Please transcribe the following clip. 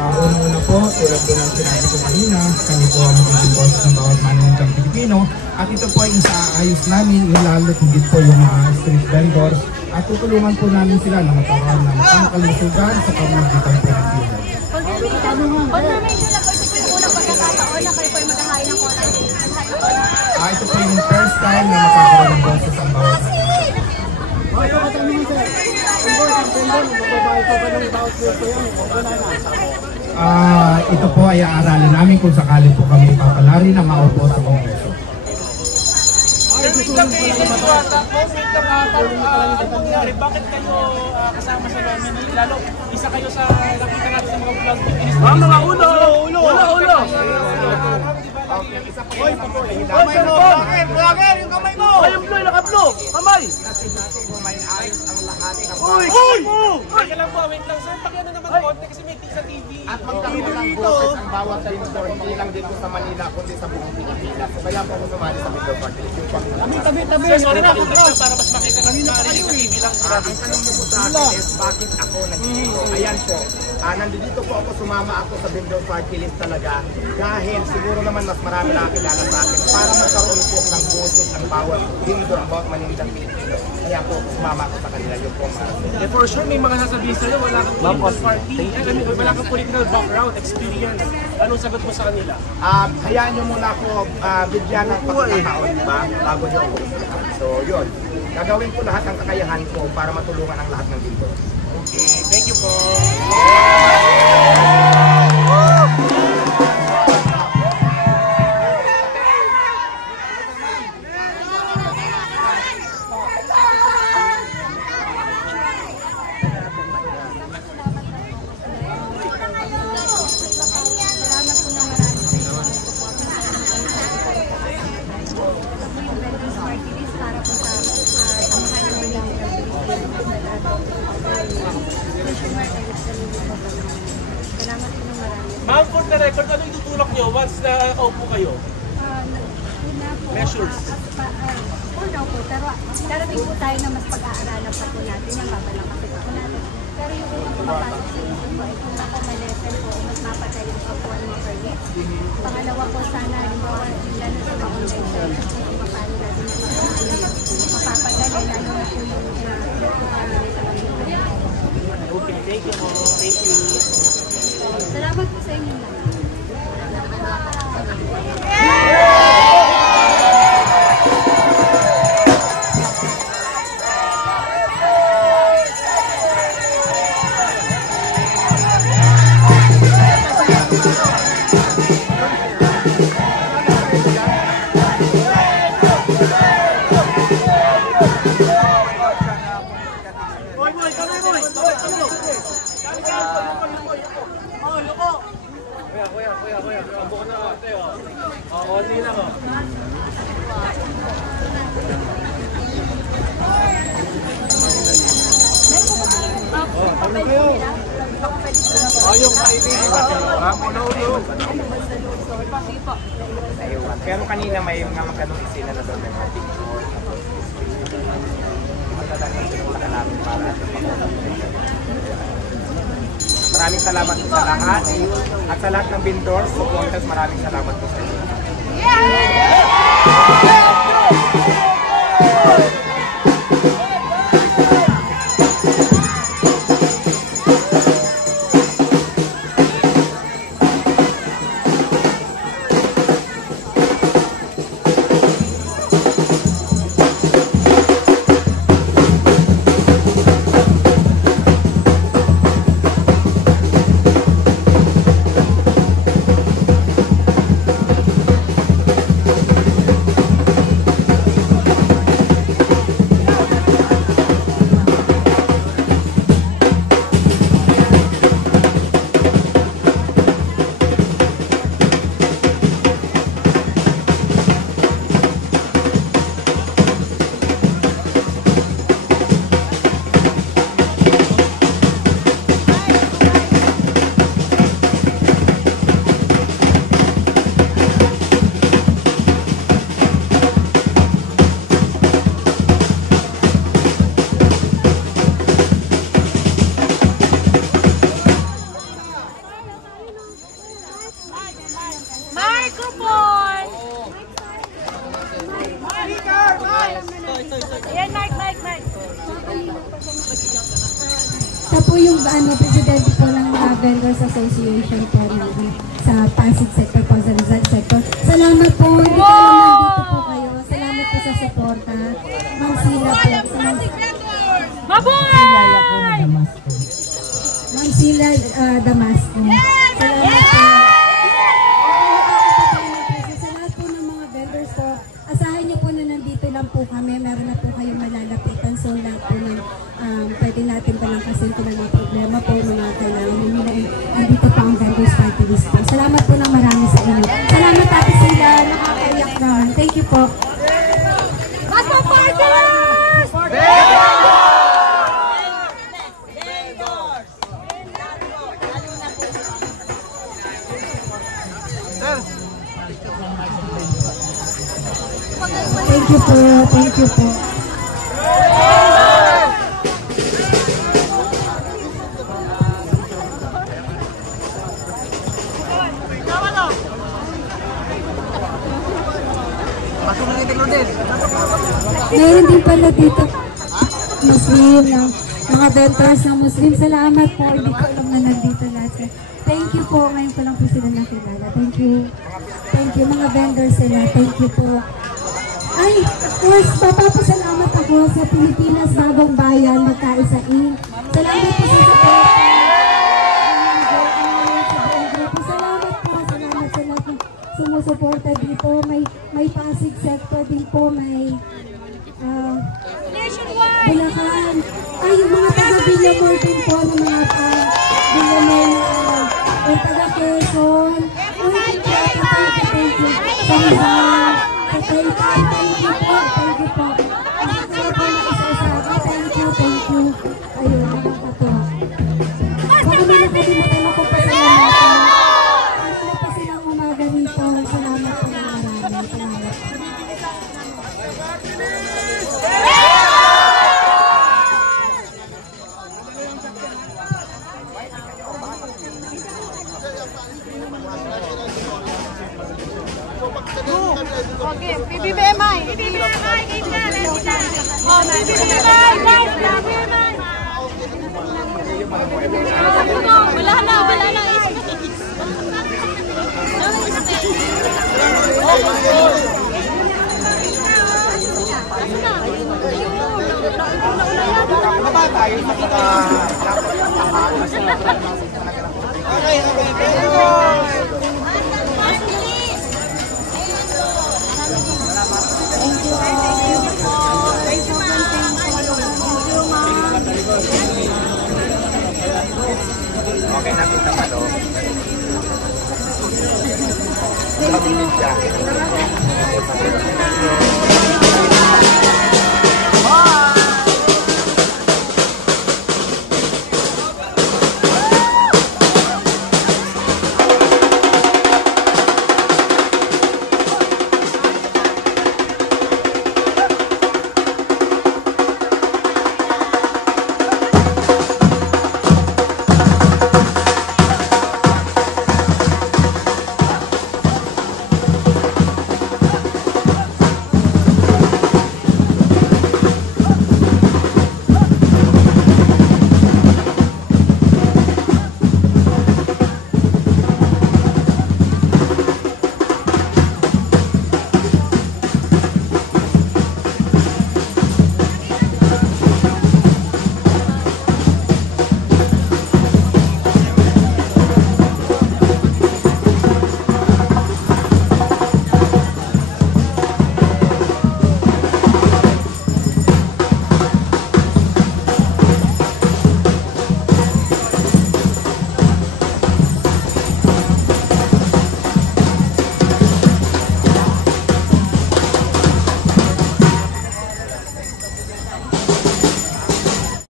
Una po, tulad po ng sinabi ko kanina, kami po ang magiging boss ng bawat maninindang Pilipino. At ito po ay isaayos namin, lalo higit po yung mga street vendors. At tutulungan po namin sila na magkaroon ng pangkalusugan sa pamamagitan po ng Pilipino. Ito po yung first time na magkakaroon ng boses ang bawat ito po ay aaralin namin kung sakali po kami papalari na maupo sa Kongreso. Bakit kayo kasama sa namin? Lalo, isa kayo sa nakita natin sa mga vlog. Mga ulo! Hoy, kamay mo! Vlogger! Yung kamay mo! Ay, yung blue, naka-blue! Kamay! Kasi dati kung may ayos ang lahat ng... Uy! Teka lang po, wait lang sir. Pakyan na naman konti kasi may sa TV. At magkakaroon ng boses ang bawat vendor, hindi lang dito sa Manila, kundi sa buong Pilipinas. So kaya po ako sumali sa Window Party. Tabi! Sir, sorry na para mas makita ng marinig sa TV lang. Ang tanong mo po sa akin is, bakit ako nandito? Ayan po. Nandito po ako, sumama ako sa Window Party list talaga. Dahil siguro naman mas marami na kilala sa akin para magkaroon po ng boses ang bawat vendor, ang bawat manindang Pilipino. Kaya po sumama ako sa kanila. Yung po mga... for sure, may mga sasabihin sa'yo, wala kang political party. Wala kang political background, experience. Anong sagot mo sa kanila? Hayaan nyo muna ako bigyan ng pagkakataon, diba? Bago nyo ako. So, yun. Gagawin ko lahat ng kakayahan ko para matulungan ang lahat ng vendor. Okay, thank you po. Ma'am, for the record, ano itutulak nyo once na kaupo kayo? Measures? Una po, pero darating po tayo na mas pag-aaralan pa po natin yung babalangkapit po natin. Pero yung unang pumapasok sa inyo po ay kung ako malesen po, mas mapatay po po ang mga permits. Pangalawa po, sana halimbawa lalo sa mga online sellers kung paano natin mapapagali lalo na po yung sa pag-ibig. Okay, thank you po. Thank you. Salamat po sa inyo lang. Pero kanina may mga magandang isina na doon may mga picture. Maraming salamat po sa lahat at sa lahat ng vendors, supporters, maraming salamat po sa inyo. Siya po yung presidente po ng Vendors Association po sa Pasig Sector po, sa Rizal Sector. Salamat po, hindi ko alam nandito po kayo. Salamat po sa suporta. Ma'am Sila po. Mabuhay! Ma'am Sila Damasco. Salamat po. Sa lahat po ng mga vendors po, asahan niyo po na nandito lang po kami. Meron na po kayong malalapitan. So lahat po ng pwede natin palang kasi kung may mga problema po, mga kailangan nyo na nandito pa ang vendors party list po. Salamat po ng marami sa inyo. Salamat Ate Sila, nakakaiyak naman. Thank you po. Mas partners! Thank you po, thank you po. Meron din pala dito Muslim na mga vendors na Muslim. Salamat po, hindi ko alam na nandito lahat. Thank you po, ngayon ko lang po sila nakilala. Thank you. Thank you mga vendors sila. Thank you po. Ay, of course, papapasalamat ako sa Pilipinas Bagong Bayan, Magkaisa-in. Salamat po sa support. Salamat po, salamat sa lahat ng sumusuporta dito. May Pasig Sector din po, may Bulacan. Ay, yung mga taga-Villamor din po, ng mga Villamor na taga Quezon. Ay, thank you. Thank you po. Thank you. Ayun, nakakatawa. Baka may nakalimutan ako pa sa mga pa silang umaga nito. Salamat po na marami. Salamat. Okay, PBBMI. PBBMI, kita. Oh, PBBMI, guys. PBBMI. Wala na. Okay.